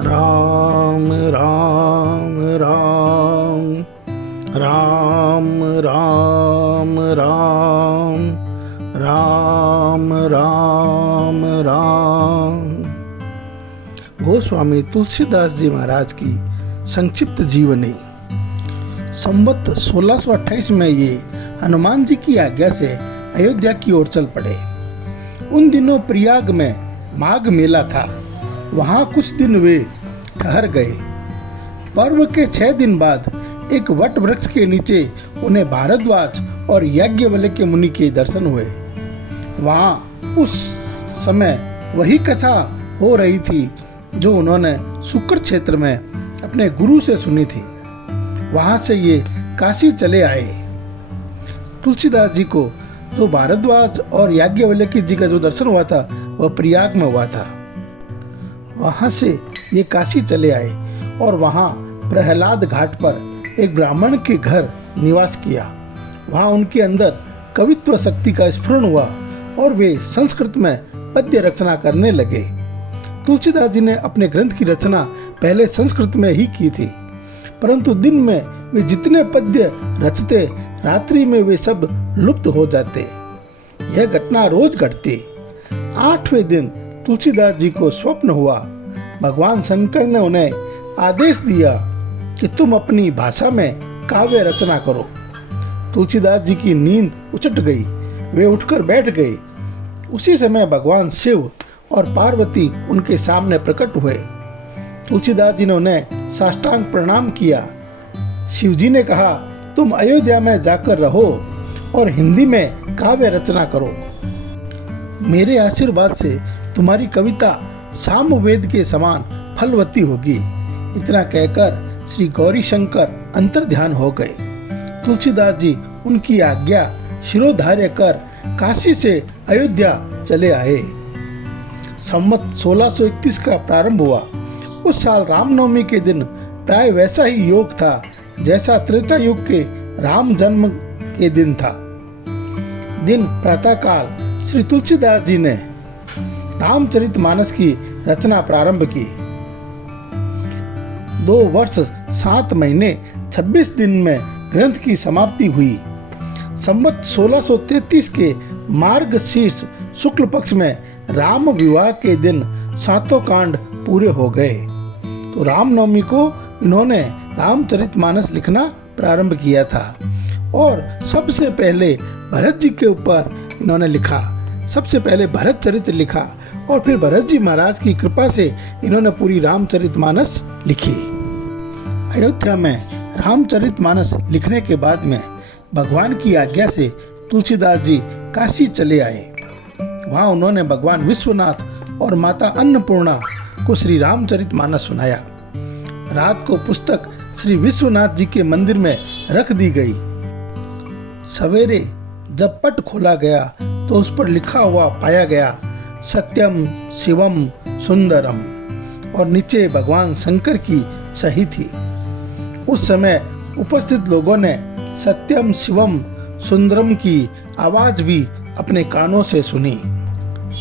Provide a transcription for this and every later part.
राम राम राम राम राम राम राम राम राम। गोस्वामी तुलसीदास जी महाराज की संक्षिप्त जीवनी। संवत 1628 में ये हनुमान जी की आज्ञा से अयोध्या की ओर चल पड़े। उन दिनों प्रयाग में माघ मेला था। वहां कुछ दिन वे ठहर गए। पर्व के 6 दिन बाद एक वट वृक्ष के नीचे उन्हें भारद्वाज और याज्ञवल्क्य मुनि के दर्शन हुए। वहां उस समय वही कथा हो रही थी जो उन्होंने शुक्र क्षेत्र में अपने गुरु से सुनी थी। वहां से ये काशी चले आए। तुलसीदास जी को तो भारद्वाज और याज्ञवल्क्य जी का जो दर्शन हुआ था वह प्रयाग में हुआ था। वहां से ये काशी चले आए और वहां प्रहलाद घाट पर एक ब्राह्मण के घर निवास किया। वहां उनके अंदर कवित्व शक्ति का स्फुरण हुआ और वे संस्कृत में पद्य रचना करने लगे। तुलसीदास जी ने अपने ग्रंथ की रचना पहले संस्कृत में ही की थी, परंतु दिन में वे जितने पद्य रचते, रात्रि में वे सब लुप्त हो जाते। यह घटना रोज घटती। 8वें दिन तुलसीदास जी को स्वप्न हुआ। भगवान शंकर ने उन्हें आदेश दिया कि तुम अपनी भाषा में काव्य रचना करो। तुलसीदास जी की नींद उचट गई। वे उठकर बैठ गए। उसी समय भगवान शिव और पार्वती उनके सामने प्रकट हुए। तुलसीदास जी ने उन्हें साष्टांग प्रणाम किया। शिव जी ने कहा, तुम अयोध्या में जाकर रहो और हिंदी में काव्य रचना करो। मेरे आशीर्वाद से तुम्हारी कविता सामवेद के समान फलवती होगी। इतना कहकर श्री गौरी शंकर अंतर्ध्यान हो गए। तुलसीदास जी उनकी आज्ञा शिरोधार्य कर काशी से अयोध्या चले आए। संवत 1631 का प्रारंभ हुआ। उस साल रामनवमी के दिन प्राय वैसा ही योग था जैसा त्रेता युग के राम जन्म के दिन था। दिन प्रातःकाल श्री तुलसीदास जी ने रामचरितमानस की रचना प्रारंभ की। 2 वर्ष 7 महीने 26 दिन में ग्रंथ की समाप्ति हुई। संवत 1633 के मार्गशीर्ष शुक्ल पक्ष में राम विवाह के दिन 7 कांड पूरे हो गए। तो रामनवमी को इन्होंने रामचरितमानस लिखना प्रारंभ किया था और सबसे पहले भरत जी के ऊपर इन्होंने लिखा। सबसे पहले भरत चरित्र लिखा और फिर भरत जी महाराज की कृपा से इन्होंने पूरी रामचरितमानस लिखी। अयोध्या में रामचरितमानस लिखने के बाद में भगवान की आज्ञा से तुलसीदास जी काशी चले आए। वहां उन्होंने भगवान विश्वनाथ और माता अन्नपूर्णा को श्री रामचरितमानस सुनाया। रात को पुस्तक श्री विश्वनाथ जी के मंदिर में रख दी गई। सवेरे जब पट खोला गया तो उस पर लिखा हुआ पाया गया, सत्यम शिवम सुंदरम, और नीचे भगवान शंकर की सही थी। उस समय उपस्थित लोगों ने सत्यम शिवम सुंदरम की आवाज भी अपने कानों से सुनी।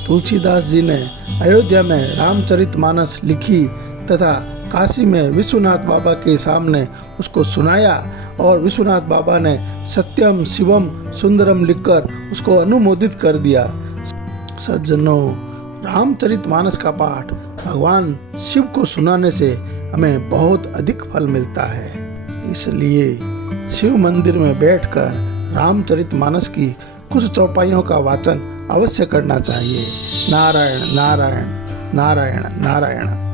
तुलसीदास जी ने अयोध्या में रामचरितमानस लिखी तथा काशी में विश्वनाथ बाबा के सामने उसको सुनाया और विश्वनाथ बाबा ने सत्यम शिवम सुंदरम लिखकर उसको अनुमोदित कर दिया। सज्जनों, रामचरितमानस का पाठ भगवान शिव को सुनाने से हमें बहुत अधिक फल मिलता है। इसलिए शिव मंदिर में बैठकर रामचरितमानस की कुछ चौपाइयों का वाचन अवश्य करना चाहिए। नारायण नारायण नारायण नारायण।